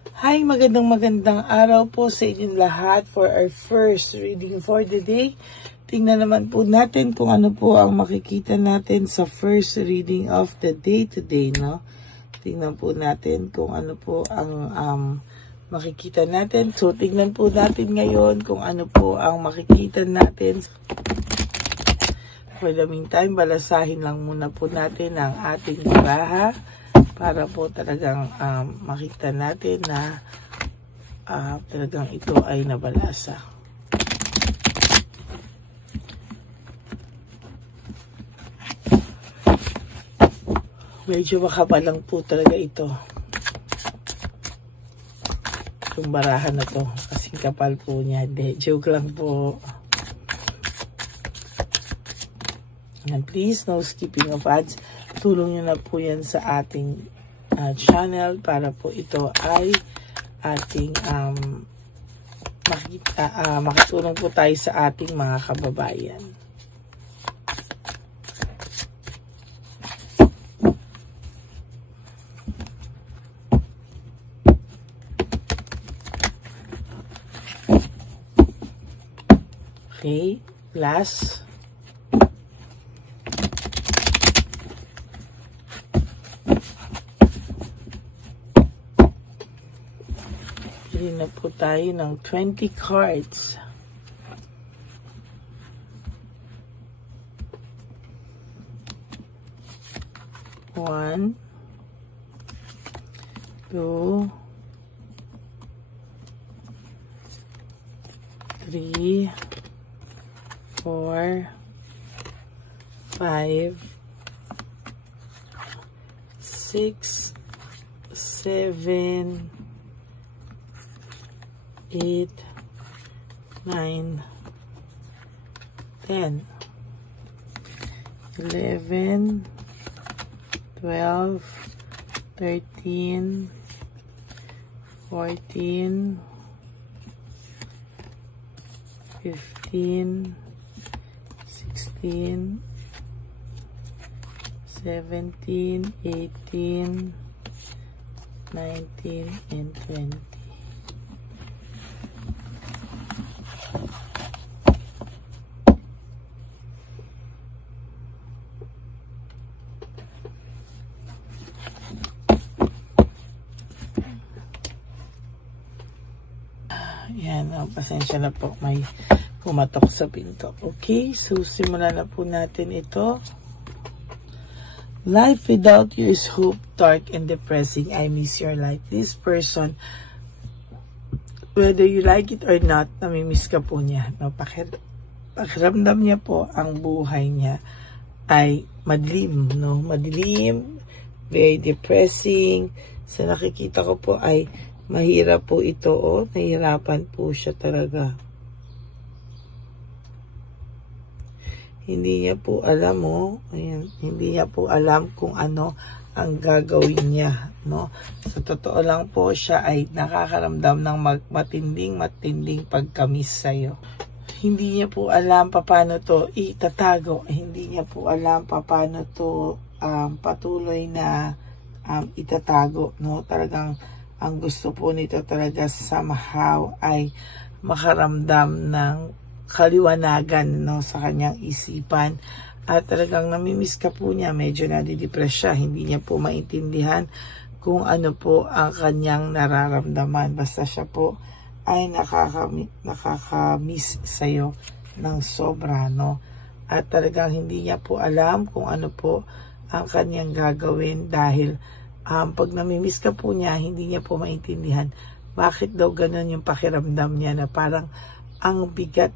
Hi, magandang araw po sa inyong lahat for our first reading for the day. Tingnan naman po natin kung ano po ang makikita natin sa first reading of the day today, no? Tingnan po natin kung ano po ang makikita natin. So, tingnan po natin ngayon kung ano po ang makikita natin. For the meantime, balasahin lang muna po natin ang ating baraha para po talagang makita natin na talagang ito ay nabalasa. Medyo makapal lang po talaga ito. Yung barahan na to, kasing kapal po niya. De, joke lang po. And please, no skipping of ads. Tulong nyo na po yan sa ating channel para po ito ay ating makatulong po tayo sa ating mga kababayan. Okay, last. Pili na po tayo ng 20 cards. One, two, three, 4, 5, 6, 7, 8, 9, 10, 11, 12, 13, 14, 15, 16, 17, 18, 19, and 20. Yan, pasensya na po, may kumatok sa pinto. Okay, so simulan na po natin ito. Life without you is hope, dark and depressing. I miss your life. This person, whether you like it or not, namimiss ka po niya. No? Pakiramdam niya po ang buhay niya ay madilim. No? Madilim, very depressing. Sa nakikita ko po ay mahirap po ito. Oh, nahihirapan po siya talaga. Hindi niya po alam, oh. Ayan, hindi niya po alam kung ano ang gagawin niya, no? Sa totoo lang po, siya ay nakakaramdam ng matinding pagkamis sa'yo. Hindi niya po alam paano to itatago. Hindi niya po alam paano to patuloy na itatago, no? Talagang ang gusto po nito talaga somehow ay makaramdam ng kaliwanagan, no, sa kanyang isipan. At talagang namimiss ka po niya, medyo nadidepress siya, hindi niya po maintindihan kung ano po ang kanyang nararamdaman. Basta siya po ay nakakamiss sa'yo ng sobra, no? At talagang hindi niya po alam kung ano po ang kanyang gagawin dahil pag namimiss ka po niya, hindi niya po maintindihan bakit daw ganun yung pakiramdam niya na parang ang bigat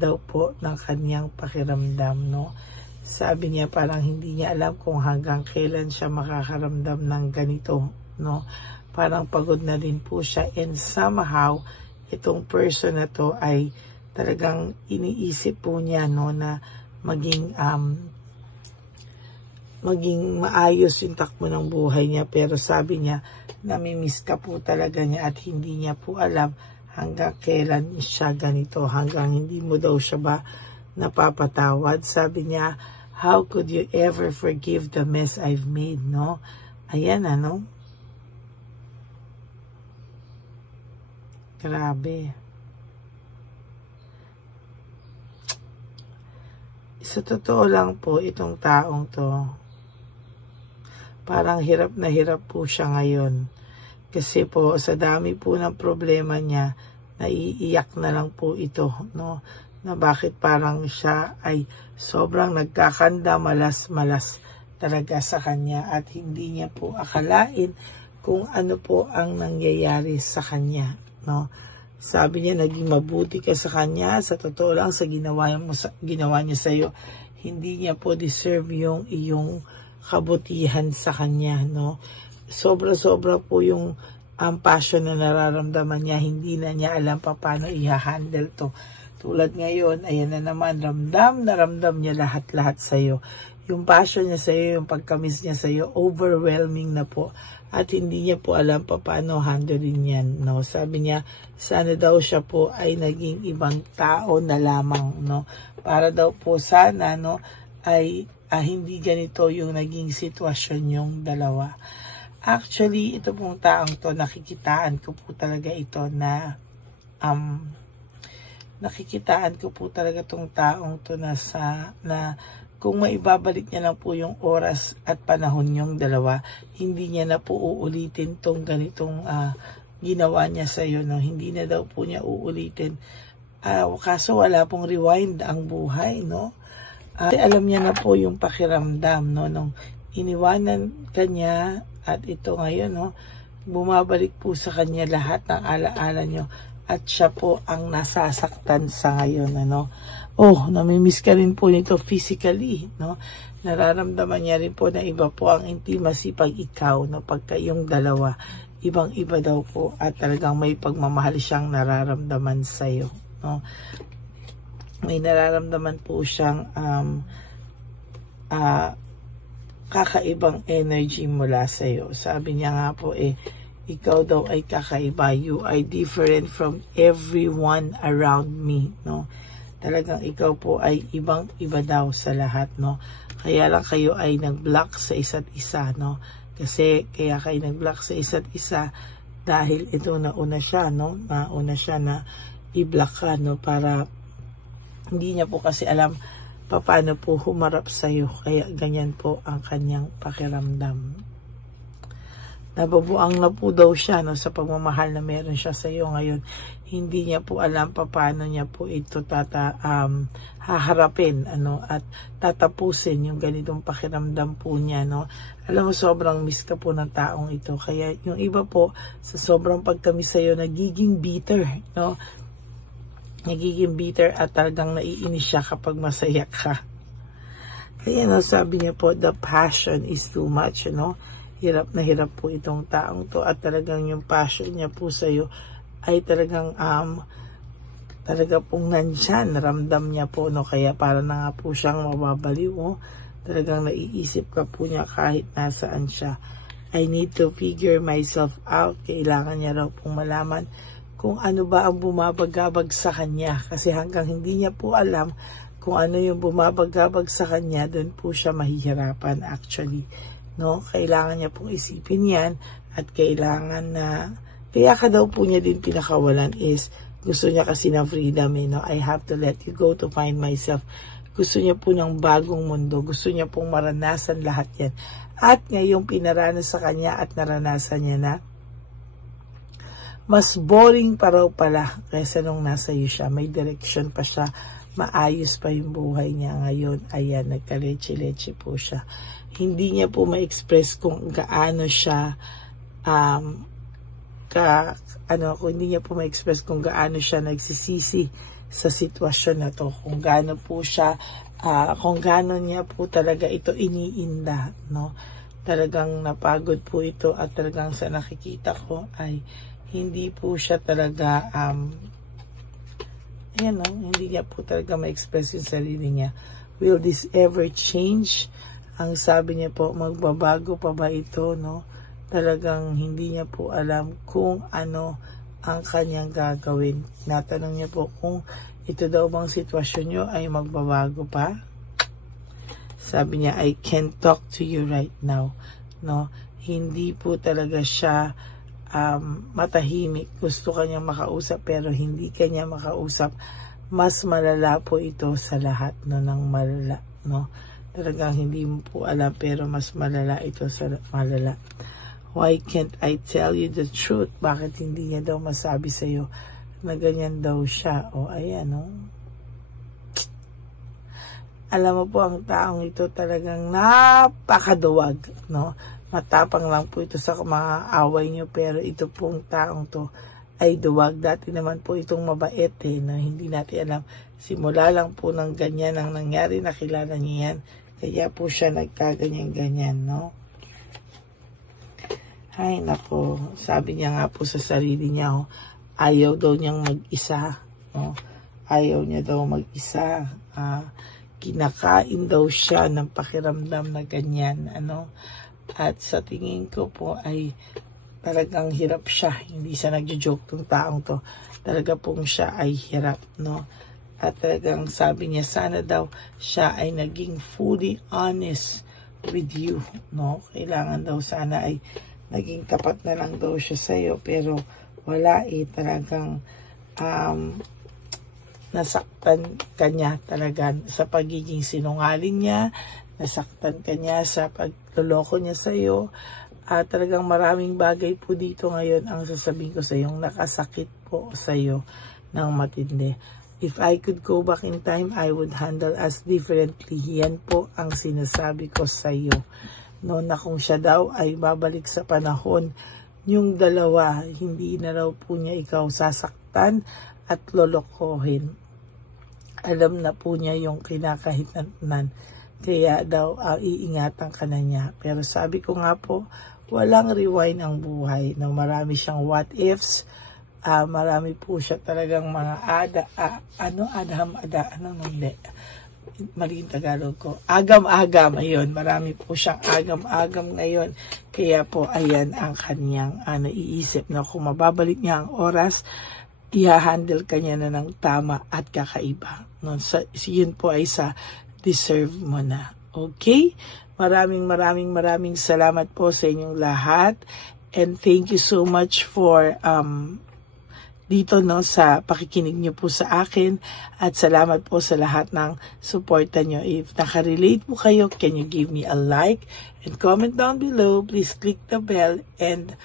daw po ng kanyang pakiramdam, no? Sabi niya parang hindi niya alam kung hanggang kailan siya makakaramdam ng ganito, no? Parang pagod na din po siya and somehow itong person na to ay talagang iniisip po niya, no, na maging maayos yung takbo ng buhay niya, pero sabi niya namimiss ka po talaga niya at hindi niya po alam hanggang kailan siya ganito, hanggang hindi mo daw siya ba napapatawad. Sabi niya, how could you ever forgive the mess I've made, no? Ayan, ano? Grabe. Sa totoo lang po, itong taong to, parang hirap na hirap po siya ngayon. Kasi po, sa dami po ng problema niya, naiiyak na lang po ito, no? Na bakit parang siya ay sobrang nagkakanda, malas-malas talaga sa kanya at hindi niya po akalain kung ano po ang nangyayari sa kanya, no? Sabi niya, naging mabuti ka sa kanya. Sa totoo lang, sa ginawa niya sa iyo, hindi niya po deserve yung iyong kabutihan sa kanya, no? Sobra-sobra po yung passion na nararamdaman niya. Hindi na niya alam pa paano i-handle to. Tulad ngayon, ayan na naman, ramdam niya lahat-lahat sa iyo. Yung passion niya sa iyo, yung pagkamis niya sa iyo, overwhelming na po. At hindi niya po alam pa paano handlein yan, no? Sabi niya, sana daw siya po ay naging ibang tao na lamang, no? Para daw po sana, no, ay hindi ganito yung naging sitwasyon yung dalawa. Actually, ito pong taong to, nakikitaan ko po talaga ito na, nakikitaan ko po talaga tong taong to na kung maibabalik niya lang po yung oras at panahon yung dalawa, hindi niya na po uulitin tong ganitong ginawa niya sa iyo, no? Hindi na daw po niya uulitin. Kaso wala pong rewind ang buhay, no? Alam niya na po yung pakiramdam, no? Nung iniwanan kanya at ito ngayon, no? Bumabalik po sa kanya lahat ng alaala niyo at siya po ang nasasaktan sa ngayon, ano? Oh, namimiss ka rin po nito physically, no? Nararamdaman niya rin po na iba po ang intimacy pag ikaw, no? Pag kayong dalawa, ibang-iba daw po at talagang may pagmamahal siyang nararamdaman sa'yo, no? May nararamdaman po siyang kakaibang energy mula sa'yo. Sabi niya nga po ikaw daw ay kakaiba. You are different from everyone around me, no? Talagang ikaw po ay ibang-iba daw sa lahat, no? Kaya lang kayo ay nag-block sa isa't isa, no? Kasi kaya kayo nag-block sa isa't isa dahil ito nauna siya, no? Nauna siya na i-block ka, no? Para hindi niya po kasi alam paano po humarap sa iyo. Kaya ganyan po ang kanyang pakiramdam. Nababuang na po daw siya, no, sa pagmamahal na meron siya sa iyo ngayon. Hindi niya po alam paano niya po ito haharapin, ano, at tatapusin yung ganitong pakiramdam po niya, no. Alam mo, sobrang miss ka po ng taong ito. Kaya yung iba po, sa sobrang pagkamiss sa iyo, nagiging bitter, no. Nagiging bitter at talagang naiinis siya kapag masaya ka. Kaya, no, sabi niya po, the passion is too much, no. Hirap na hirap po itong taong to at talagang yung passion niya po sa iyo ay talagang talaga pong nandyan, ramdam niya po, no, kaya para na nga po siyang mababaliw, no? Talagang naiisip ka po niya kahit nasaan siya. I need to figure myself out. Kailangan niya raw pong malaman kung ano ba ang bumabagabag sa kanya, kasi hanggang hindi niya po alam kung ano yung bumabagabag sa kanya, doon po siya mahihirapan actually, no? Kailangan niya pong isipin yan at kailangan na, kaya ka daw po niya din pinakawalan is, gusto niya kasi ng freedom, no? I have to let you go to find myself. Gusto niya po ng bagong mundo. Gusto niya pong maranasan lahat yan. At ngayong pinaranas sa kanya at naranasan niya na, mas boring pa raw pala kaysa nung nasa iyo siya. May direction pa siya. Maayos pa yung buhay niya ngayon. Ayan, nagka-leche-leche po siya. Hindi niya po ma-express kung gaano siya hindi niya po ma-express kung gaano siya nagsisisi sa sitwasyon na to, kung gaano po siya kung gaano niya po talaga ito iniinda, no? Talagang napagod po ito at talagang sa nakikita ko ay hindi po siya talaga hindi niya po talaga ma-express yung sarili niya. Will this ever change? Ang sabi niya po, magbabago pa ba ito, no? Talagang hindi niya po alam kung ano ang kanyang gagawin. Natanong niya po kung ito daw bang sitwasyon niyo ay magbabago pa. Sabi niya, I can't talk to you right now, no? Hindi po talaga siya matahimik, gusto kanyang makausap pero hindi kanya makausap, mas malala po ito sa lahat ng malala, no? Talagang hindi mo po alam pero mas malala ito sa malala. Why can't I tell you the truth? Bakit hindi niya daw masabi sa'yo na ganyan daw siya? O ayan, no? Alam mo po, ang taong ito talagang napakaduwag, no? Matapang lang po ito sa mga away nyo, pero ito pong taong to ay duwag. Dati naman po itong mabait na hindi natin alam. Simula lang po ng ganyan ang nangyari, nakilala niya yan. Kaya po siya nagkaganyan-ganyan, no? Ay, nako. Sabi niya nga po sa sarili niya, ayaw daw niyang mag-isa, no? Ayaw niya daw mag-isa. Kinakain daw siya ng pakiramdam na ganyan, ano? At sa tingin ko po ay talagang hirap siya. Hindi siya nagjo-joke tong taong to. Talaga pong siya ay hirap, no? At talagang sabi niya, sana daw siya ay naging fully honest with you, no? Kailangan daw sana ay naging tapat na lang daw siya sa'yo. Pero wala talagang nasaktan kanya talaga sa pagiging sinungaling niya. Nasaktan ka niya sa pagloloko niya sa'yo. Talagang maraming bagay po dito ngayon ang sasabihin ko sa yung nakasakit po sa'yo ng matindi. If I could go back in time, I would handle us differently. Yan po ang sinasabi ko sa'yo. No, na kung siya daw ay babalik sa panahon, yung dalawa, hindi na raw po niya ikaw sasaktan at lolokohin. Alam na po niya yung kinakahinatnan. Kaya daw iingatan ka na niya. Pero sabi ko nga po, walang rewind ang buhay. No? Marami siyang what ifs. Marami po siya talagang mga mali yung Tagalog ko. Agam-agam, ayun. Marami po siyang agam-agam ngayon. Kaya po, ayan ang kanyang naiisip na kung mababalik niya ang oras, i-handle ka niya na ng tama at kakaiba. No? Yun po ay sa deserve mo na. Okay? Maraming salamat po sa inyong lahat. And thank you so much for dito no sa pakikinig niyo po sa akin. At salamat po sa lahat ng suporta niyo. If nakarelate po kayo, can you give me a like and comment down below. Please click the bell and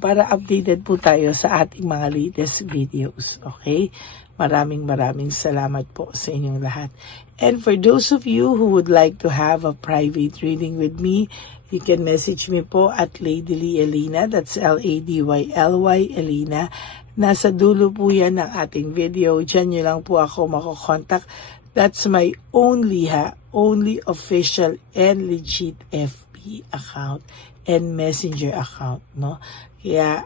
para updated po tayo sa ating mga latest videos. Okay? Maraming salamat po sa inyong lahat. And for those of you who would like to have a private reading with me, you can message me po at Ladyly Elena. That's Ladyly Elena. Nasa dulo po yan ng ating video. Diyan nyo lang po ako makokontak. That's my only official and legit FB account and messenger account, no? Kaya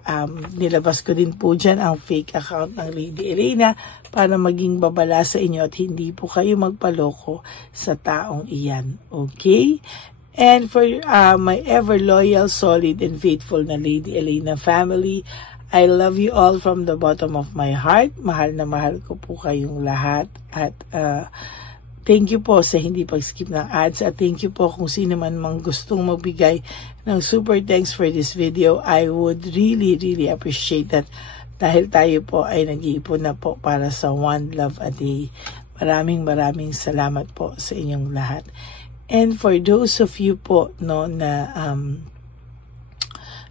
nilabas ko din po dyan ang fake account ng Lady Elena para maging babala sa inyo at hindi po kayo magpaloko sa taong iyan. Okay? And for my ever loyal, solid, and faithful na Lady Elena family, I love you all from the bottom of my heart. Mahal na mahal ko po kayong lahat. At thank you po sa hindi pag-skip ng ads. At thank you po kung sino man mang gustong magbigay ng super thanks for this video. I would really appreciate that. Dahil tayo po ay nag-iipon na po para sa One Love a Day. Maraming salamat po sa inyong lahat. And for those of you po no na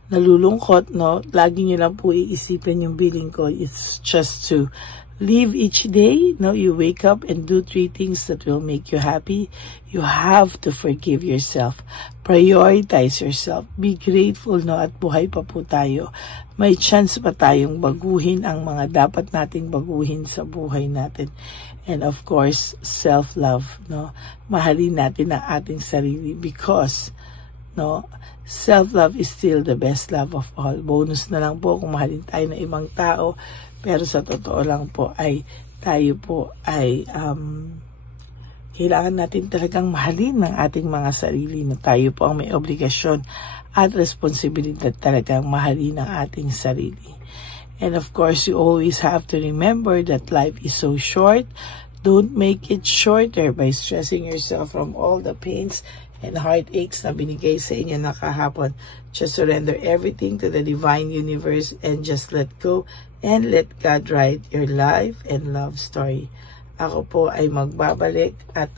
nalulungkot, no, lagi nyo lang po iisipin yung billing ko. It's just to live each day. No, you wake up and do 3 things that will make you happy. You have to forgive yourself. Prioritize yourself. Be grateful, no, at buhay pa po tayo. May chance pa tayong baguhin ang mga dapat nating baguhin sa buhay natin. And of course, self-love, no. Mahalin natin ang ating sarili because, no, self-love is still the best love of all. Bonus na lang po kung mahalin tayo ng ibang tao. Pero sa totoo lang po ay tayo po ay kailangan natin talagang mahalin ng ating mga sarili na tayo po ang may obligasyon at responsibilidad talagang mahalin ng ating sarili. And of course, you always have to remember that life is so short. Don't make it shorter by stressing yourself from all the pains and heartaches na binigay sa inyo na kahapon. Just surrender everything to the divine universe and just let go and let God write your life and love story. Ako po ay magbabalik at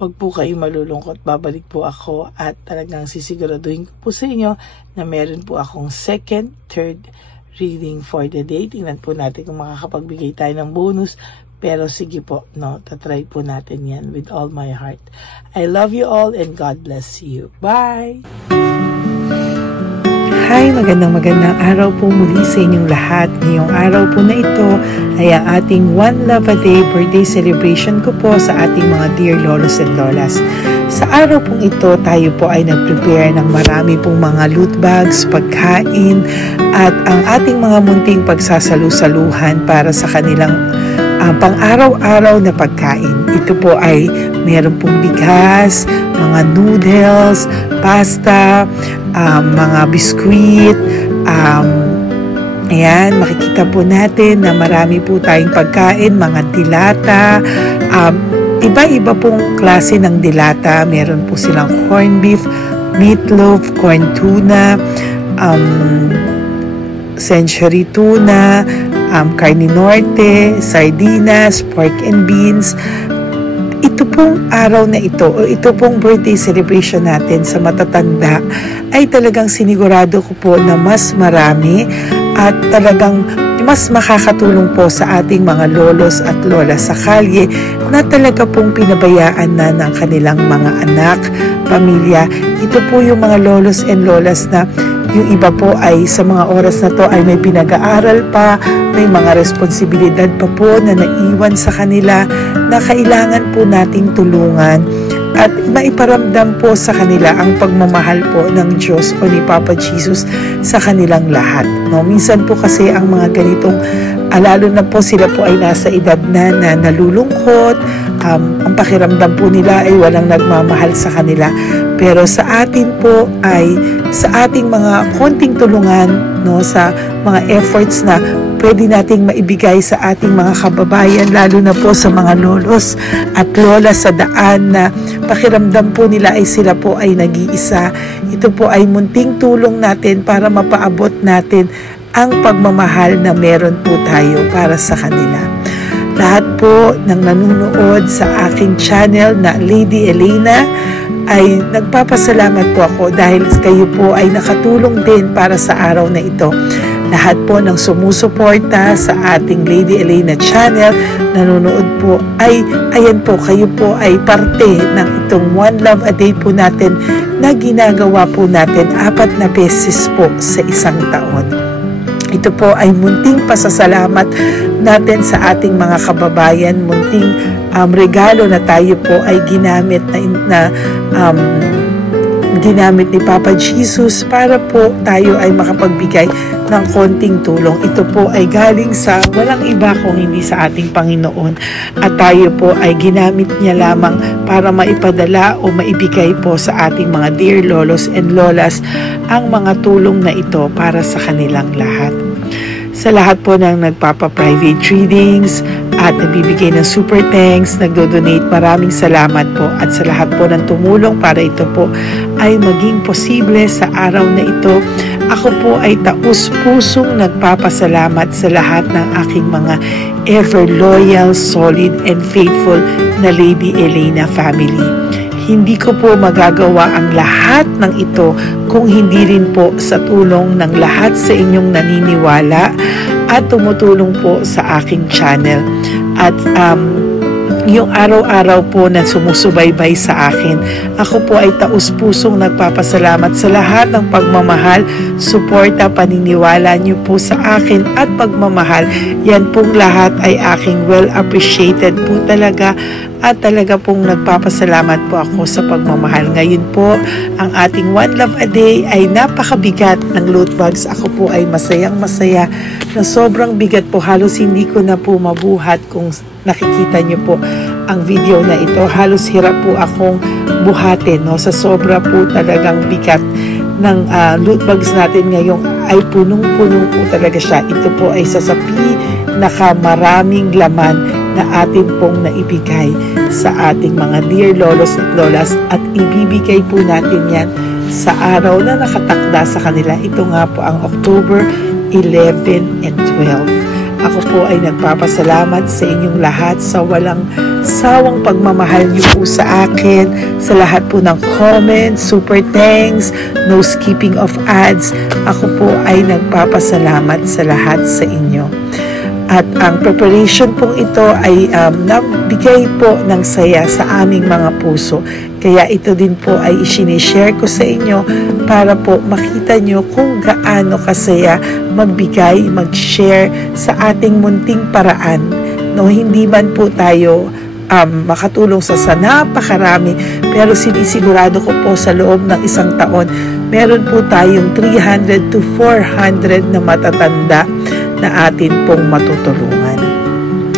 wag po kayo malulungkot. Babalik po ako at talagang sisiguraduhin ko po sa inyo na meron po akong second, third reading for the day. Tingnan po natin kung makakapagbigay tayo ng bonus. Pero sige po, no, tatry po natin yan with all my heart. I love you all and God bless you. Bye! Hi, magandang araw po muli sa inyong lahat. Ngayong araw po na ito ay ang ating One Love a Day birthday celebration ko po sa ating mga dear lolos and lolas. Sa araw pong ito, tayo po ay nag-prepare ng marami pong mga loot bags, pagkain, at ang ating mga munting pagsasalu-saluhan para sa kanilang pang-araw-araw na pagkain. Ito po ay meron pong bigas, mga noodles, pasta, mga biskuit, ayan, makikita po natin na marami po tayong pagkain, mga dilata, iba-iba pong klase ng dilata. Meron po silang corned beef, meatloaf, corn tuna, century tuna, carne norte, sardinas, pork and beans. Ito pong araw na ito o ito pong birthday celebration natin sa matatanda ay talagang sinigurado ko po na mas marami at talagang mas makakatulong po sa ating mga lolos at lola sa kalye na talaga pong pinabayaan na ng kanilang mga anak, pamilya. Ito po yung mga lolos and lolas na yung iba po ay sa mga oras na to ay may pinag-aaral pa, may mga responsibilidad pa po na naiwan sa kanila na kailangan po nating tulungan at maiparamdam po sa kanila ang pagmamahal po ng Diyos o ni Papa Jesus sa kanilang lahat. No? Minsan po kasi ang mga ganitong, lalo na po sila po ay nasa edad na nalulungkot, ang pakiramdam po nila ay walang nagmamahal sa kanila. Pero sa atin po ay sa ating mga konting tulungan, no, sa mga efforts na pwede nating maibigay sa ating mga kababayan, lalo na po sa mga lolos at lola sa daan na pakiramdam po nila ay sila po ay nag-iisa. Ito po ay munting tulong natin para mapaabot natin ang pagmamahal na meron po tayo para sa kanila. Lahat po ng nanonood sa aking channel na Lady Elena ay nagpapasalamat po ako dahil kayo po ay nakatulong din para sa araw na ito. Lahat po ng sumusuporta sa ating Lady Elena channel, nanonood po ay, ayan po, kayo po ay parte ng itong One Love a Day po natin na ginagawa po natin 4 na beses po sa isang taon. Ito po ay munting pasasalamat natin sa ating mga kababayan, munting regalo na tayo po ay ginamit ginamit ni Papa Jesus para po tayo ay makapagbigay ng konting tulong. Ito po ay galing sa walang iba kung hindi sa ating Panginoon at tayo po ay ginamit niya lamang para maipadala o maibigay po sa ating mga dear lolos and lolas ang mga tulong na ito para sa kanilang lahat. Sa lahat po ng nagpapa-private readings at nagbibigay ng super thanks, nagdo-donate, maraming salamat po. At sa lahat po ng tumulong para ito po ay maging posible sa araw na ito. Ako po ay taus-pusong nagpapasalamat sa lahat ng aking mga ever loyal, solid, and faithful na Lady Elena family. Hindi ko po magagawa ang lahat ng ito kung hindi rin po sa tulong ng lahat sa inyong naniniwala at tumutulong po sa aking channel. At yung araw-araw po na sumusubaybay sa akin, ako po ay taus-pusong nagpapasalamat sa lahat ng pagmamahal, suporta, paniniwala niyo po sa akin at pagmamahal. Yan pong lahat ay aking well appreciated po talaga. At talaga pong nagpapasalamat po ako sa pagmamahal. Ngayon po, ang ating One Love a Day ay napakabigat ng loot bags. Ako po ay masayang-masaya na sobrang bigat po. Halos hindi ko na po mabuhat kung nakikita niyo po ang video na ito. Halos hirap po akong buhatin, no? Sa sobra po talagang bigat ng loot bags natin ngayong ay punong-punong po talaga siya. Ito po ay sasapi, nakamaraming laman. na atin pong naibigay sa ating mga dear lolos at lolas, at ibibigay po natin yan sa araw na nakatakda sa kanila. Ito nga po ang October 11 and 12. Ako po ay nagpapasalamat sa inyong lahat sa walang sawang pagmamahal niyo po sa akin, sa lahat po ng comments, super thanks, no skipping of ads. Ako po ay nagpapasalamat sa lahat sa inyo. At ang preparation pong ito ay nabigay po ng saya sa aming mga puso. Kaya ito din po ay isinishare ko sa inyo para po makita nyo kung gaano kasaya magbigay, mag-share sa ating munting paraan. No, hindi man po tayo makatulong sa napakarami, pero sinisigurado ko po sa loob ng isang taon, meron po tayong 300 to 400 na matatanda na atin pong matutulungan.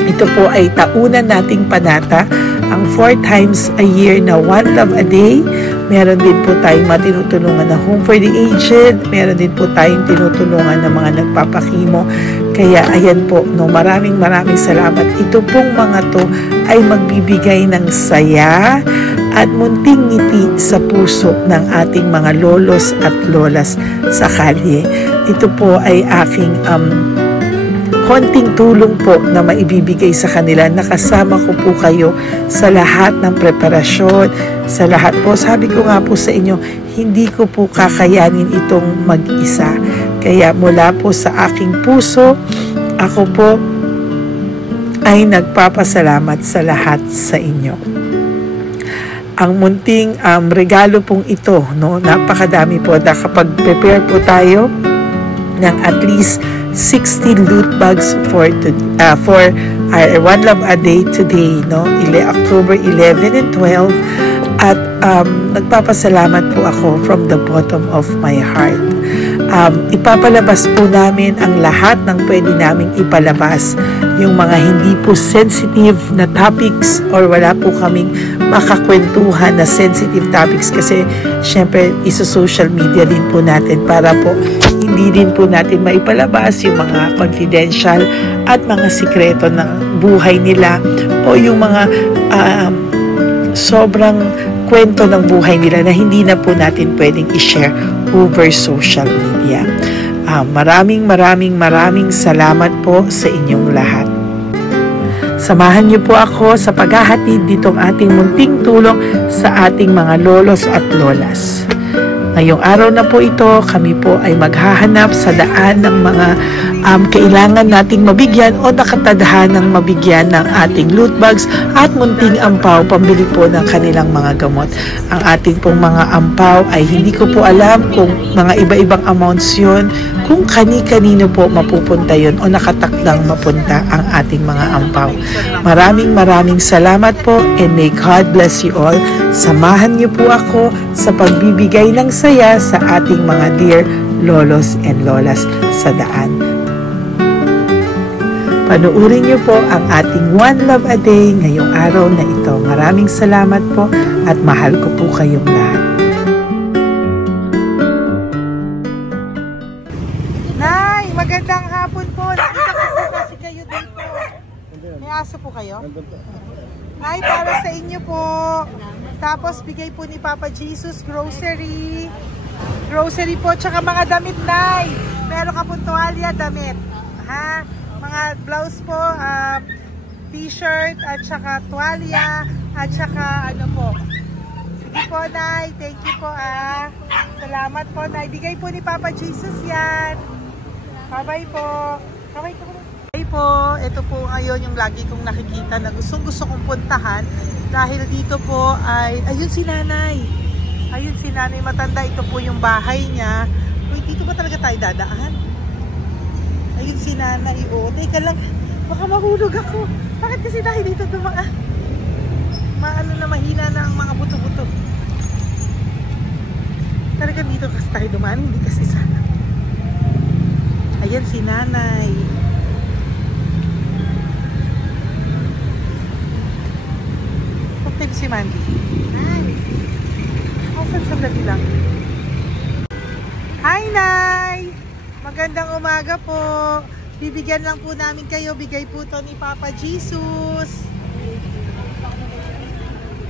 Ito po ay taunan nating panata, ang 4 times a year na One Love a Day. Meron din po tayong matinutulungan na Home for the Aged. Meron din po tayong tinutulungan ng mga nagpapakimo. Kaya ayan po, no, maraming salamat. Ito pong mga to ay magbibigay ng saya at munting ngiti sa puso ng ating mga lolos at lolas sa kalye. Ito po ay aking konting tulong po na maibibigay sa kanila. Nakasama ko po kayo sa lahat ng preparasyon, sa lahat po. Sabi ko nga po sa inyo, hindi ko po kakayanin itong mag-isa. Kaya mula po sa aking puso, ako po ay nagpapasalamat sa lahat sa inyo. Ang munting regalo pong ito, no, napakadami po. Kapag prepare po tayo ng at least 60 loot bags for our One Love a Day today, no? October 11 and 12. At nagpapasalamat po ako from the bottom of my heart. Ipapalabas po namin ang lahat ng pwede naming ipalabas. Yung mga hindi po sensitive na topics, or wala po kaming makakwentuhan na sensitive topics, kasi syempre isa-social media din po natin para po hindi din po natin maipalabas yung mga confidential at mga sikreto ng buhay nila, o yung mga sobrang kwento ng buhay nila na hindi na po natin pwedeng i-share over social media. Maraming salamat po sa inyong lahat. Samahan niyo po ako sa paghahatid ditong ating munting tulong sa ating mga lolos at lolas. Ngayong araw na po ito, kami po ay maghahanap sa daan ng mga kailangan nating mabigyan o nakatadhanang mabigyan ng ating loot bags at munting ampaw pambili po ng kanilang mga gamot. Ang ating pong mga ampaw ay hindi ko po alam kung mga iba-ibang amounts yun, kung kani-kanino po mapupunta yun o nakatakdang mapunta ang ating mga ampaw. Maraming salamat po, and may God bless you all. Samahan niyo po ako sa pagbibigay ng saya sa ating mga dear lolos and lolas sa daan. Panuurin niyo po ang ating One Love a Day ngayong araw na ito. Maraming salamat po at mahal ko po kayong lahat. Nay, magandang hapon po. Nakita ko po kasi kayo dito. May aso po kayo? Nay, para sa inyo po. Tapos bigay po ni Papa Jesus grocery. Grocery po, tsaka mga damit, Nay. Meron ka po tuwalya, damit. Ha? Mga blouse po, t-shirt, at saka tuwalya, at saka ano po. Sige po, Nay. Thank you po, Salamat po, Nay. Bigay po ni Papa Jesus yan. Bye-bye po. Bye-bye po. Bye po. Ito po ngayon yung lagi kong nakikita na gusto kong puntahan. Dahil dito po ay, ayun si Nanay. Ayun si Nanay matanda. Ito po yung bahay niya. Uy, dito ba talaga tayo dadaan? Ayun si Nanay. O, teka lang. Baka mahulog ako. Bakit kasi dahil dito dumaan? Maano na, mahina na ang mga buto-buto. Talaga dito kasi tayo dumaan. Hindi kasi sana. Ayan si Nanay. Okay, si Mandy. Hi. Sandali lang. Hi, Nay! Magandang umaga po. Bibigyan lang po namin kayo. Bigay po to ni Papa Jesus.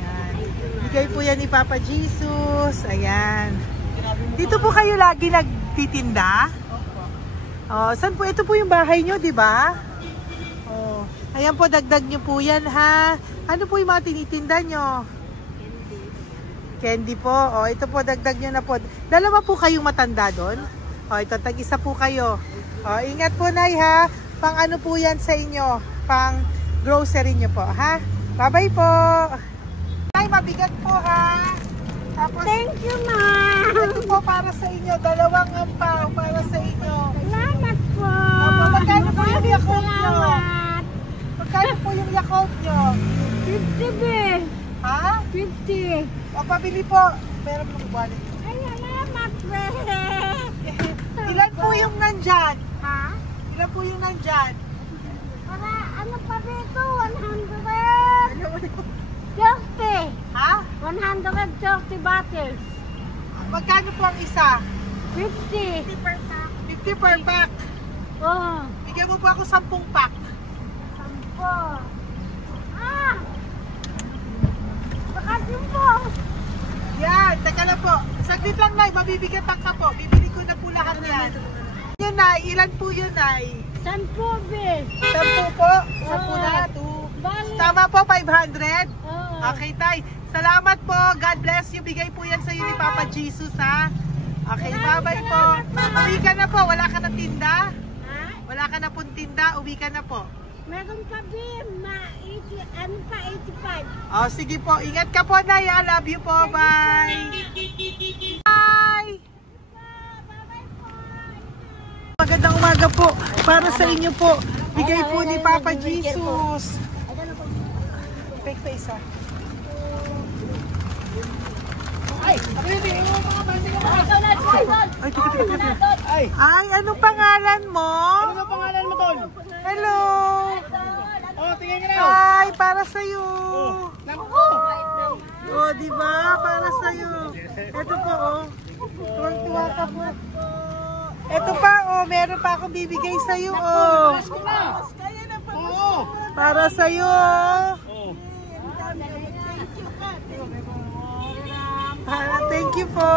Ayan. Bigay po yan ni Papa Jesus. Ayan. Dito po kayo lagi nagtitinda? Oh, saan po? Ito po yung bahay nyo, di ba? Oh. Ayan po, dagdag nyo po yan, ha? Ano po yung mga tinitinda nyo? Candy po. O, ito po, dagdag nyo na po. Dalawa po kayong matanda doon. O, ito, tag-isa po kayo. O, ingat po, Nay, ha? Pang ano po yan sa inyo? Pang grocery nyo po, ha? Bye-bye po. Nay, mabigat po, ha? Tapos, Thank you, ma'am. ito po para sa inyo. Dalawang ampaw para sa inyo. Salamat po. Opo, magkano po yung Yakult nyo? Salamat. Magkano po yung Yakult nyo? 50 be. Ha? 50. O, pabili po. Meron pong wallet. Ay, salamat, be. Ilan po yung nandyan? Ha? Ilan po yung nandyan? Para ano pa dito? 130. Ha? 130 bottles. Magkano po ang isa? 50. 50 per pack. Oh. Bigyan mo po ako 10 pack. 10. Ah! Bakit po? Yan, teka lang po. Saglit lang, Nay. Mabibigatan ka po. Bibili ko na po lahat yan. Yun, Nay. Ilan po yun, Nay? 10 be. 10 po? 10 na? 2. Bali. Tama po, 500? Oh. Okay, Tay. Salamat po. God bless you. Bigay po yan sa iyo ni Papa Jesus, ha? Okay, bye-bye po. Uwi ka na po. Wala ka na tinda? Ha? Wala ka na pong tinda? Uwi ka na po. Meron pa be, ano pa, 85. Oh, sige po. Ingat ka po, Nay. I love you po. Bye. Bye. Magandang umaga po. Para sa inyo po. Bigay po ni Papa Jesus. Take pa isa. Ay, anong pangalan mo? Ano pangalan mo, Tol? Hello. Oh, tingin ka na. Hi, para sa iyo. Naku! Oh, di ba? Para sa iyo. Ito po, oh. Tuwang-tuwa ka po. Ito pa, oh, meron pa akong bibigay sa iyo, oh. Oo! Para sa iyo, oh. Oh. Thank you po.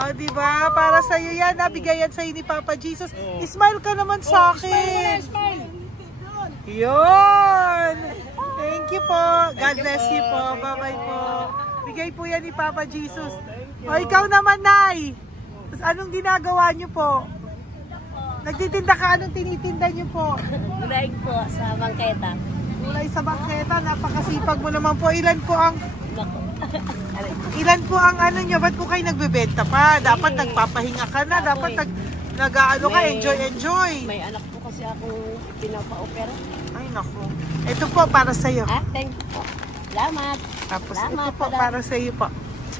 Oh, di ba? Para sa iyo yan, nabigay yan sa iyo ni Papa Jesus. Smile ka naman sa akin. Smile! Yun! Thank you po. God bless you po. Bye-bye po. Bigay po yan ni Papa Jesus. O, ikaw naman, Nay. Anong ginagawa niyo po? Nagtitinda ka? Anong tinitinda niyo po? Gulay po sa bangketa. Gulay sa bangketa. Napakasipag mo naman po. Ilan po ang ano niyo? Ba't po kayo nagbebenta pa? Dapat nagpapahinga ka na. Dapat nag-ano ka, enjoy. May anak po kasi akong pinapa-opera. Ay, naku. Ito po para sa'yo. Ah, thank you po. Salamat. Tapos Salamat, ito po Padre. para sa iyo po.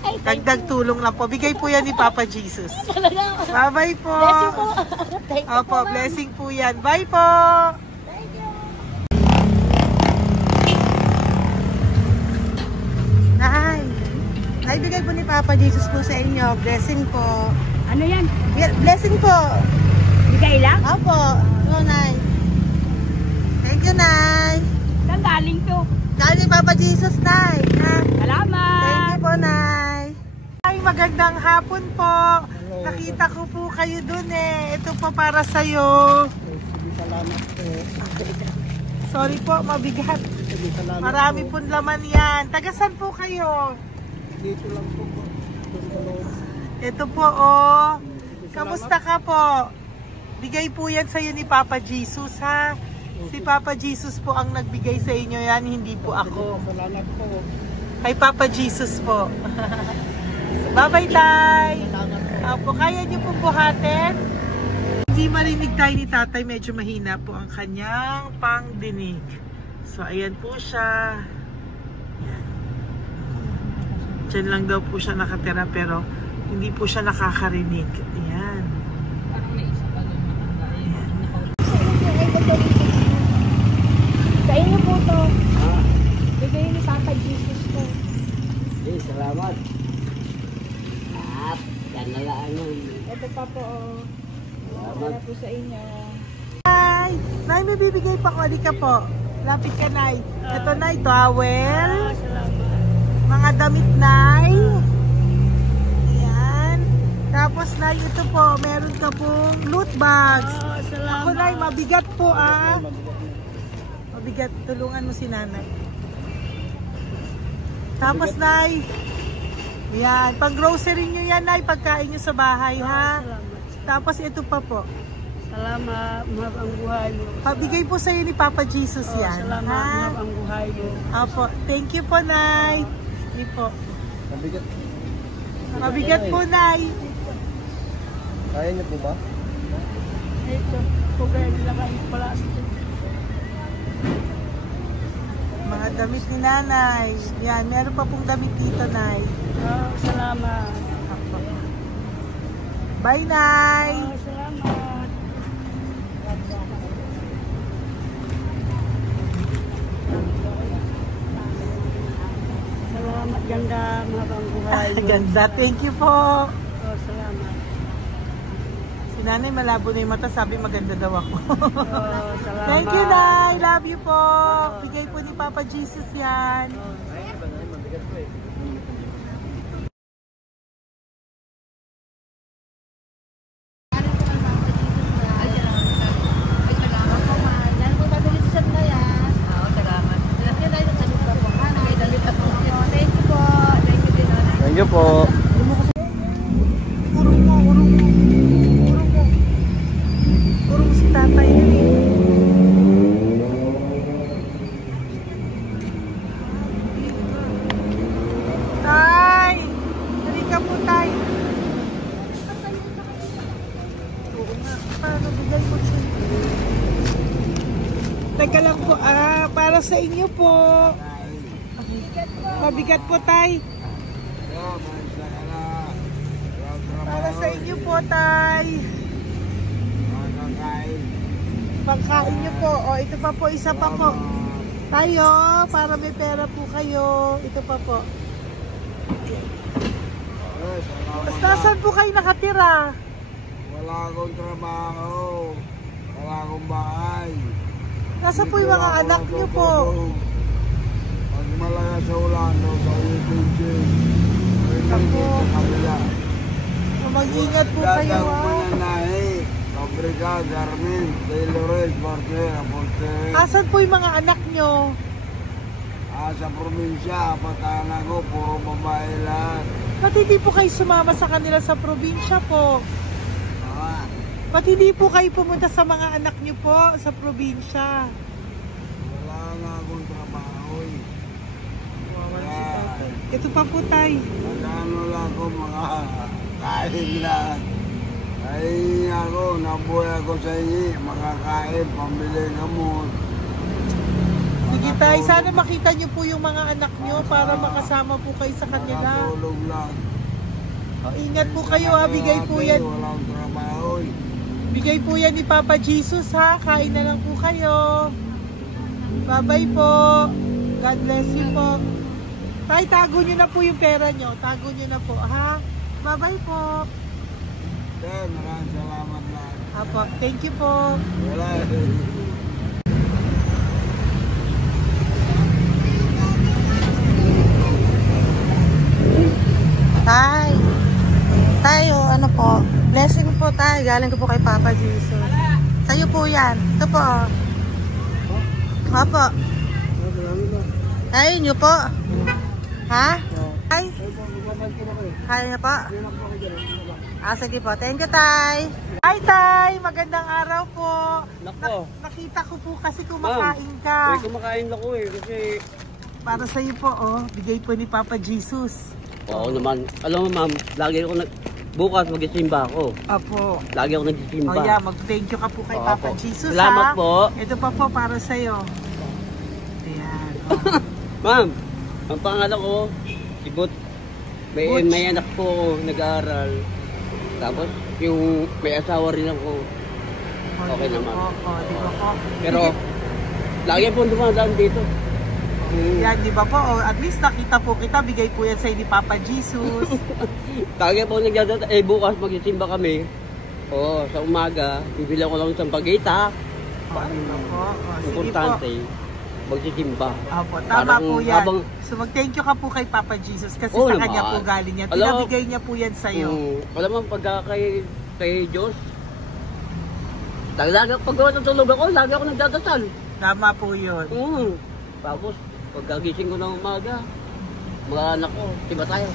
Ay, thank Dagdag tulong lang po. Bigay po yan ni Papa Jesus. you. Talaga. Bye-bye po. Bless you po. Thank you Opo, po, ma'am. blessing po yan. Bye po. Thank you. Nay, bigay po ni Papa Jesus po sa inyo. Blessing po. Ano yan? Blessing po. Bigay lang? Opo. Oo, Nay. Thank you, Nay. Saan galing to? Galing Papa Jesus, Nay. Ha? Salamat. Thank you po, Nay. Ay, magandang hapon po. Nakita ko po kayo dun eh. Ito po para sa'yo. Salamat po. Sorry po, mabigat. Salamat Marami pong laman yan. Tagasan po kayo? Dito lang po. Ito po, oh. Kamusta ka po? Bigay po yan sa'yo ni Papa Jesus, ha? Si Papa Jesus po ang nagbigay sa inyo yan, hindi po ako. Salamat po. Kay Papa Jesus po. Bye-bye, Tay. Opo, kaya niyo po buhatin? Hindi marinig tayo ni Tatay, medyo mahina po ang kanyang pangdinig. So, ayan po siya. Yan. Diyan lang daw po siya nakatira pero hindi po siya nakakarinig. Ayan. Sa inyo po to. Bigay ni Papa Jesus to. Salamat. At, yan na lang. Ito pa po, oh. Para po sa inyo. Nay, Nay, may bibigay pa ko. Halika po. Lapit ka, Nay. Ito, Nay, towel. Salamat. Mga damit, Nay. Ayan. Tapos, Nay, ito po. Meron ka pong loot bags. Salamat. Ako, Nay, mabigat po, ah. Mabigat. Tulungan mo si Nanay. Tapos, Nay. Ayan. Pang grocery nyo yan, Nay. Pagkain nyo sa bahay, ha? Salamat. Tapos, ito pa po. Salamat. Mahal ang buhay mo. Pabigay po sa'yo ni Papa Jesus yan. Salamat. ha? Mahal ang buhay mo. Apo. Thank you po, Nay. Hindi po. Mabigat. Mabigat po, Nay. Kaya niyo po ba? Ito. Kugay nila kayo pala. Mga damit ni Nanay. Yan, meron pa pong damit dito, Nay. Salamat. Apo. Bye, Nay. Salamat. Salamat, ganda. Mahal ang buhay mo. Ganda. Thank you po. Salamat. Si Nanay malabo na yung mata. Sabi maganda daw ako. Salamat. Thank you, Nay. Love you po. Bigay po ni Papa Jesus yan. Mabigat po eh. Thank you po. Urong mo, urong mo. Urong mo. Urong si tatay yun eh. Tay! Halika po, Tay. Oo nga. Paano bigay mo siya? Teka lang po. Para sa inyo po. Mabigat po, Tay. Para sa inyo po, Tay. Pagkain nyo po. O, ito pa po, isa pa po. Tayo, para may pera po kayo. Ito pa po. Basta saan po kayo nakatira? Wala akong trabaho. Wala akong bahay. Nasa po yung mga anak nyo po? Pag malaga sa ulan, sa UPG. Ako. Sa kabila. Mag-ingat po kayo, Dadag ha? Mananahi, Fabrika, Garmin, Taylorage, Portera, Portera. Asan po yung mga anak nyo? Sa probinsya, patanan ko, puro babae lahat. Ba't hindi po kayo sumama sa kanila sa probinsya po? Ah, Ba't hindi po kayo pumunta sa mga anak nyo po sa probinsya? wala nga akong trabaho eh. Ito pa po, Tay. Magkano lang ako mga kain lang. Ay ako, nabuhay ako sa inyo, makakain, pambili gamot. Sige, Tay. Sana makita nyo po yung mga anak nyo para makasama po kayo sa kanila. Makatulog lang. O, ingat po kayo, ha? Bigay po yan. Walang trabaho eh. Bigay po yan ni Papa Jesus, ha? Kain na lang po kayo. Bye-bye po. God bless you po. Tay, tago nyo na po yung pera nyo. Tago nyo na po, ha? Bye-bye po. Maraming salamat na. Apo, thank you po. Wala eh. Tay. Tayo, ano po? Blessing po tayo. Galing ko po kay Papa Jesus. Sa'yo po yan. Ito po. Apo. Ayun nyo po. Ha? Tay? Kaya niyo po? Sige po. Thank you, Tay. Hi, Tay. Magandang araw po. Nako. Nakita ko po kasi kumakain ka. Kumakain ako eh kasi... Para sa'yo po, oh. Bigay po ni Papa Jesus. Oo naman. Alam mo ma'am, lagi ako bukas mag-isimba ako. Apo. Lagi ako nagsisimba. Oh yeah, mag-thank you ka po kay Oo, Papa po. Jesus, Salamat ha? po. Ito pa po para sa'yo. Ayan. Oh. Ma'am, ang pangalan ko, si Butch. Butch. May anak po ako, nag-aaral. Tapos, yung may asawa rin ako. Okay naman. Di ba po? Pero, lagi po dumadaan dito. Yan, di ba po? Oh, at least nakita po kita, bigay po yan sa'yo ni Papa Jesus. Lagi po nagdadaan. Bukas mag-isimba kami. Oo, sa umaga, bibili ko lang isang bagita. Ano po? Sige po. Importante, magsisimba. Opo, tama Parang po yan. habang- So mag-thank you ka po kay Papa Jesus kasi Oo sa naman. kanya po galing yan. Alam- Pinabigay niya po yan sa'yo. Alam mo, pagka kay Diyos, lagi pag natulog ako, lagi ako nagdadasal. Tama po yun. Tapos, pagkagising ko ng umaga, mga anak ko, diba tayo?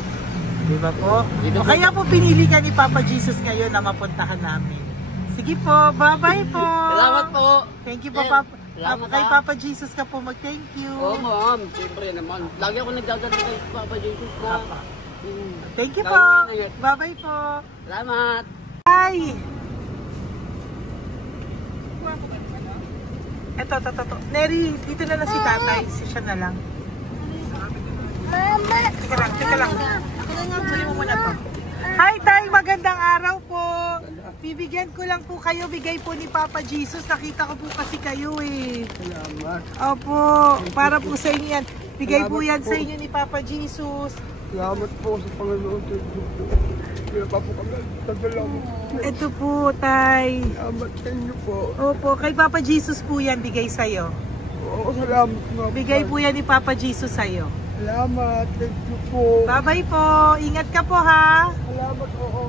Di ba po? Dito O po. kaya po pinili ka ni Papa Jesus ngayon na mapuntahan namin. Sige po, bye-bye po. Salamat po. Thank you po, Sir, Papa. salamat, Kay ha. Papa Jesus ka po mag-thank you. Oo, ma'am. Siyempre naman. Lagi ako nagdadasal kay Papa Jesus ko. Papa. Thank you Lagi po. ko ingat. Bye-bye po. Salamat. Bye. Eto. Neri, dito na lang si tatay. Siya na lang. Teka lang. Kunin mo muna to. Hi, tay. Magandang araw po. Bibigyan ko lang po kayo. Bigay po ni Papa Jesus. Nakita ko po kasi kayo eh. Salamat. Opo. Para po sa inyo yan. Bigay po yan sa inyo ni Papa Jesus. Salamat po sa Panginoon sa Diyos po. Kaya pa po kami nagdalaman. Ito po, tay. Salamat sa inyo po. Opo. Kay Papa Jesus po yan. Bigay sa'yo. Oo, salamat nga po. Bigay po yan ni Papa Jesus sa'yo. Salamat. Thank you po. Bye-bye po. Ingat ka po ha. Salamat po.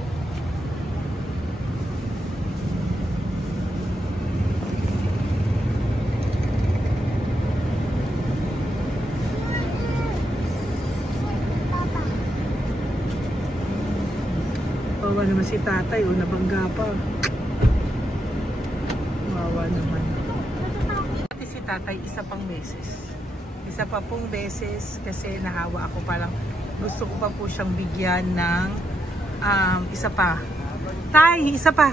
Wawa naman si tatay. O nabangga pa. Wawa naman. Pati si tatay isa pang beses. Isa pa pong beses kasi nahawa ako, parang gusto ko pa po siyang bigyan ng isa pa. Tay, isa pa.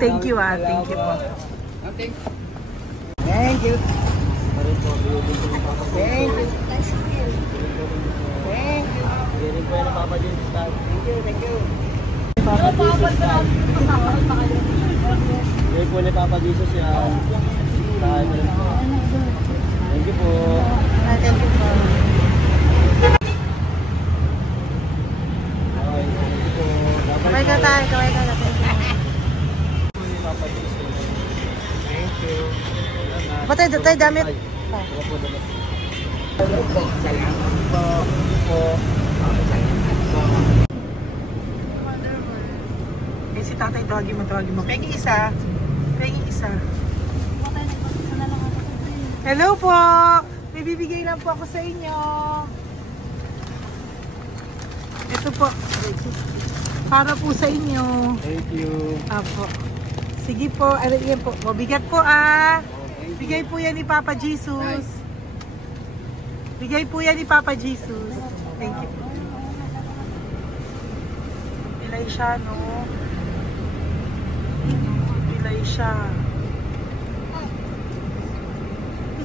Thank you thank you po. Thank you. Thank you. Hindi po yan ang Papa Jesus. Thank you. Hindi po ni Papa Jesus yan. Thank you po. Thank you po. Okay, thank you po. Kaway ka tayo, kaway ka tayo. Papa Jesus. Thank you. Batay, tayo damit. Eh, si tatay, tawagin mo. Pengi isa. Hello po! May bibigay lang po ako sa inyo. Ito po. Para po sa inyo. Thank you. Apo. Sige po, yan po. Mabigat po Bigay po yan ni Papa Jesus. Bigay po yan ni Papa Jesus. Thank you po. Pilay siya, no? Pilay siya.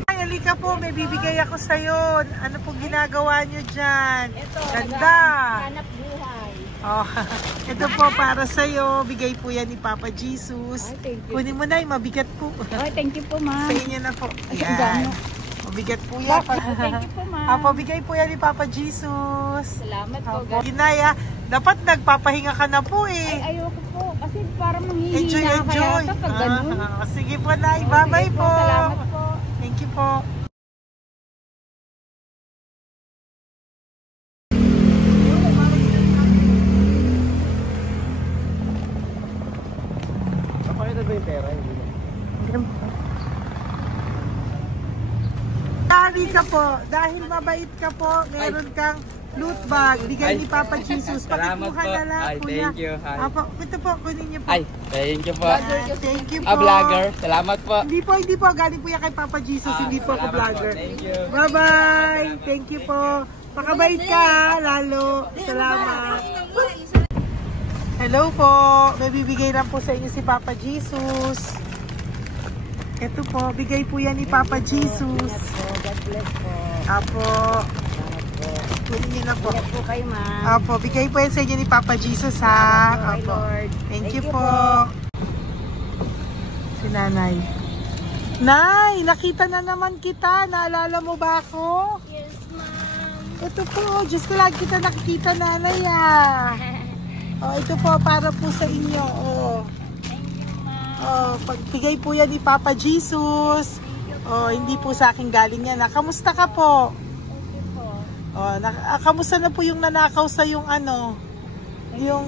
Ay, halika po. May bibigay ako sa'yo. Ano po ginagawa nyo dyan? Ito, Ganda. hanap buhay. Oh, ito po para sa'yo. Bigay po yan ni Papa Jesus. Ay, thank you. Kunin mo na, mabigat po. Ay, thank you po, ma'am. Sa inyo na po. Ay, Yan. gano. Mabigat po yan. Thank you po, ma'am. Apo, bigay po yan ni Papa Jesus. Salamat po, Apo, guys. Ginaya, dapat nagpapahinga ka na po eh. Ay, ayoko po. Kasi parang manghihina Enjoy. kaya ito pag ganun. Sige po, Nay. Bye-bye Sige po. Salamat po. Thank you po. Kapakita ba yung pera? Dahil ka po, dahil mabait ka po, meron kang loot bag. Bigay ni Papa Jesus. Salamat Pakikuha po. na lang, Ay, kuya. thank you. Ay. Apo, ito po, kunin niyo po. Ay, thank you po. Thank you po. Vlogger. Salamat po. Hindi po. Galing po yan kay Papa Jesus. Hindi po ako Salamat vlogger. po. Thank you. Bye-bye. Thank you po. Pakabait ka, lalo. Salamat. Hello po. May bibigay lang po sa inyo si Papa Jesus. Ito po, bigay po yan ni Papa Jesus. God bless po. Apo. Kunin niyo na po. Ingat po kayo, ma'am. Apo, bigay po yan sa inyo ni Papa Jesus ha. Salamat po, Apo. Lord. Thank you you po. Si Nanay. Nay, nakita na naman kita. Naalala mo ba ako? Yes, ma'am. Ito po, just ko lang kita nakikita, Nanay ah. Oh, ito po para po sa inyo. Oh. Oh, pagbigay po yan ni Papa Jesus. Oh, hindi po sa akin galing yan. Kamusta ka po? Oh, kamusta na po yung nanakaw sa yung ano? Yung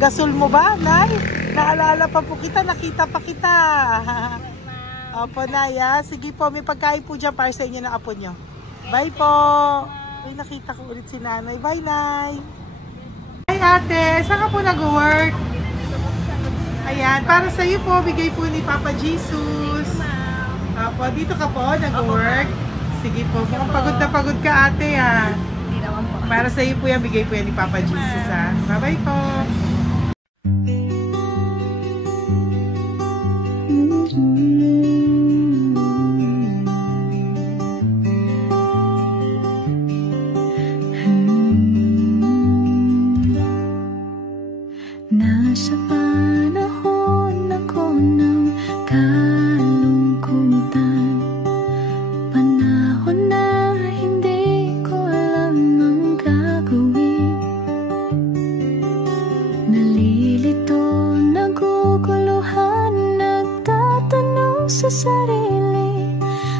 gasol mo ba, Nay? Naalala pa po kita, nakita pa kita. Opo, Naya. Sige po, may pagkain po dyan para sa inyo ng apo nyo. Bye po. Ay, nakita ko ulit si Nanay. Bye, Nay. Hi, ate. Saan ka po nag-work? Ayan, para sa iyo po, bigay po ni Papa Jesus. Opo, dito ka po, nag-work. Sige po, mukhang pagod na pagod ka, ate, ha. Para sa iyo po yan, bigay po yan ni Papa Jesus, ha. Bye-bye po. Nasa panahon ako ng kalungkutan, panahon na hindi ko alam ang gagawin. Nalilito, naguguluhan, nagtatanong sa sarili,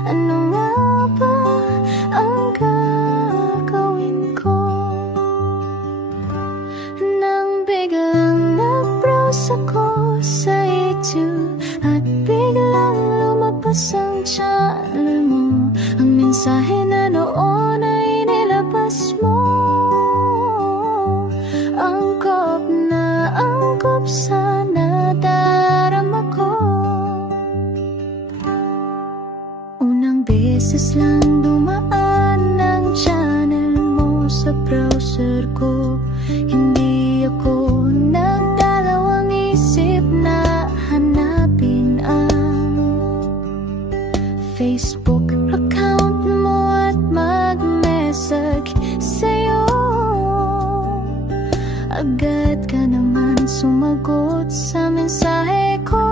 ano nga ba ang gagawin ko? Nang biglang nag-browse ako sa YouTube at biglang lumabas ang channel mo, ang mensahe na noon ay nilabas mo. Angkop sa nadarama ko. Unang beses lang dumaan ang channel mo sa browser ko, hindi ako nagdalawang isip na hanapin ang Facebook account mo at mag-message sa'yo. Agad ka naman sumagot sa mensahe ko.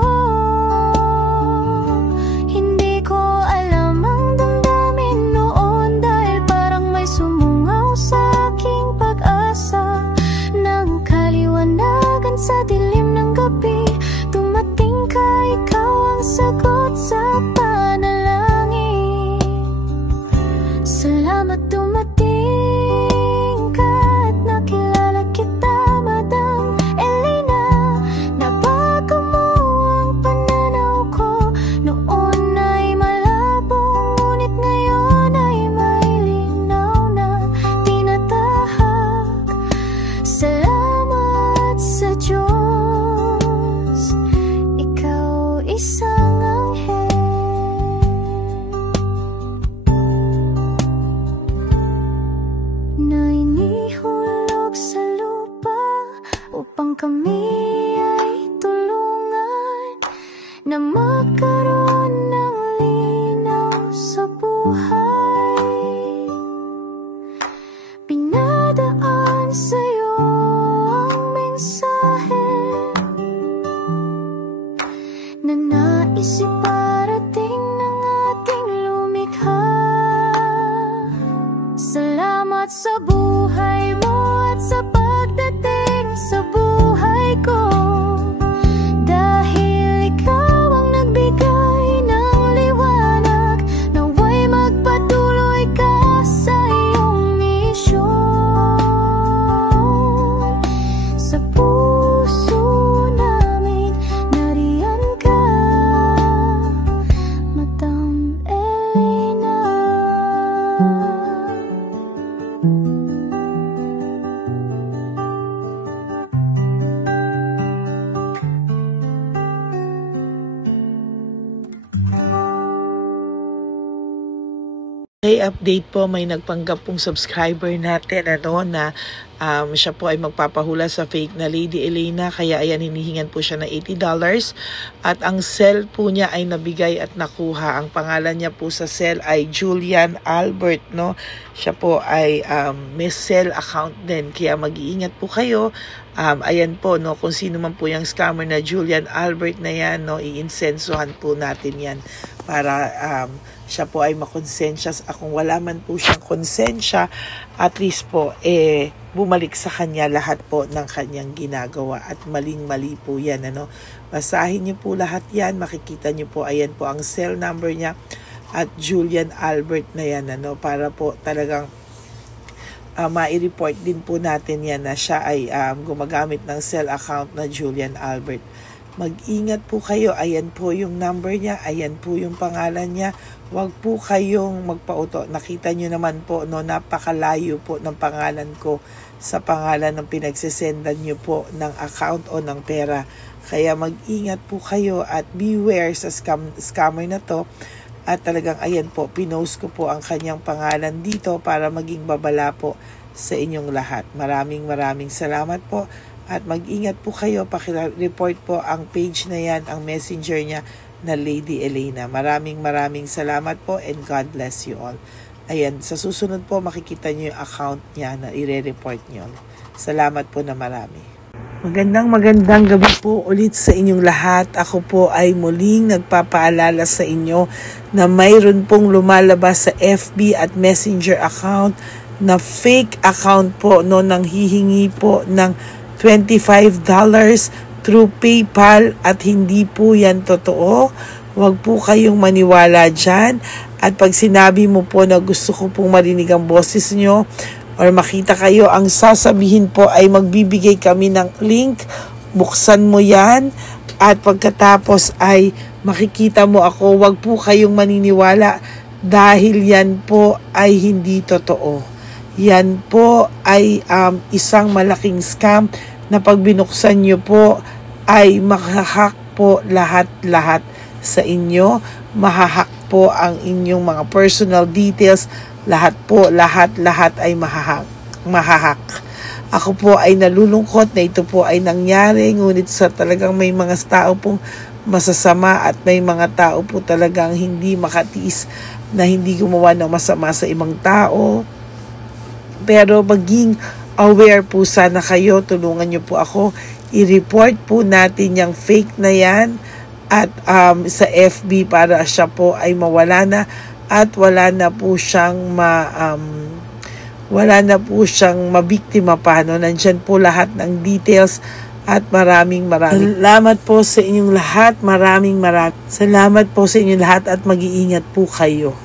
Hindi ko alam ang damdamin noon, dahil parang may sumungaw sa aking pag-asa. Nang kaliwanagan sa dilim ng gabi, dumating ka, ikaw ang sagot sa panalangin. Salamat dumating ka at nakilala kita, Madam Elena. Nabago mo ang pananaw ko, noon ay malabo, ngunit ngayon ay may linaw na tinatahak. Salamat sa Diyos, ikaw isang anghel. Na inihulog sa lupa upang kami ay tulungan na magkaroon ng linaw sa buhay. Pinadaan sa'yo ang mensahe na nais iparating ng ating lumikha. Salamat sa buhay mo at sa pagdating sa buhay ko, dahil ikaw ang nagbigay ng liwanag, naway magpatuloy ka sa iyong misyon. Sa puso namin nariyan ka, Madam Elena. Okay, update po, may nagpanggap pong subscriber natin na siya po ay magpapahula sa fake na Lady Elena, kaya ayan, hinihingan po siya ng $80 at ang cell po niya ay nabigay at nakuha. Ang pangalan niya po sa cell ay Julian Albert, no? Siya po ay may cell account din, kaya mag-iingat po kayo. Ayan po, no, kung sino man po yung scammer na Julian Albert na yan, no, i-insensohan po natin yan para siya po ay makonsensya. Kung wala man po siyang konsensya, at least po bumalik sa kanya lahat po ng kanyang ginagawa at maling-mali po yan. Basahin niyo po lahat yan, makikita niyo po, ayan po ang cell number niya at Julian Albert na yan, para po talagang mai-report din po natin yan na siya ay gumagamit ng cell account na Julian Albert. Mag-ingat po kayo, ayan po yung number niya, ayan po yung pangalan niya. Huwag po kayong magpauto. Nakita nyo naman po, napakalayo po ng pangalan ko sa pangalan ng pinagsesendan nyo po ng account o ng pera. Kaya mag-ingat po kayo at beware sa scammer na to. At talagang ayan po, pinost ko po ang kanyang pangalan dito para maging babala po sa inyong lahat. Maraming salamat po. At mag-ingat po kayo, pakireport po ang page na yan, ang messenger niya na Lady Elena. Maraming salamat po and God bless you all. Ayan, sa susunod po makikita niyo yung account niya na ire-report niyo. Salamat po na marami. Magandang gabi po ulit sa inyong lahat. Ako po ay muling nagpapaalala sa inyo na mayroon pong lumalabas sa FB at Messenger account na fake account po nang hihingi po ng $25 through PayPal at hindi po yan totoo. Huwag po kayong maniwala dyan. At pag sinabi mo po na gusto ko pong marinig ang boses nyo or makita kayo, ang sasabihin po ay magbibigay kami ng link. Buksan mo yan at pagkatapos ay makikita mo ako. Huwag po kayong maniniwala dahil yan po ay hindi totoo. Yan po ay isang malaking scam na pag binuksan nyo po ay mahahack po lahat sa inyo. Mahahack po ang inyong mga personal details. Lahat ay mahahack. Ako po ay nalulungkot na ito po ay nangyari. Ngunit sa talagang may mga tao pong masasama at may mga tao po talagang hindi makatiis na hindi gumawa ng masama sa ibang tao. Pero maging aware po sana kayo, tulungan nyo po ako, i-report po natin yung fake na yan at sa FB para siya po ay mawala na at wala na po siyang mabiktima pa. Nandyan po lahat ng details at maraming salamat po sa inyong lahat. Maraming salamat po sa inyong lahat at mag-iingat po kayo.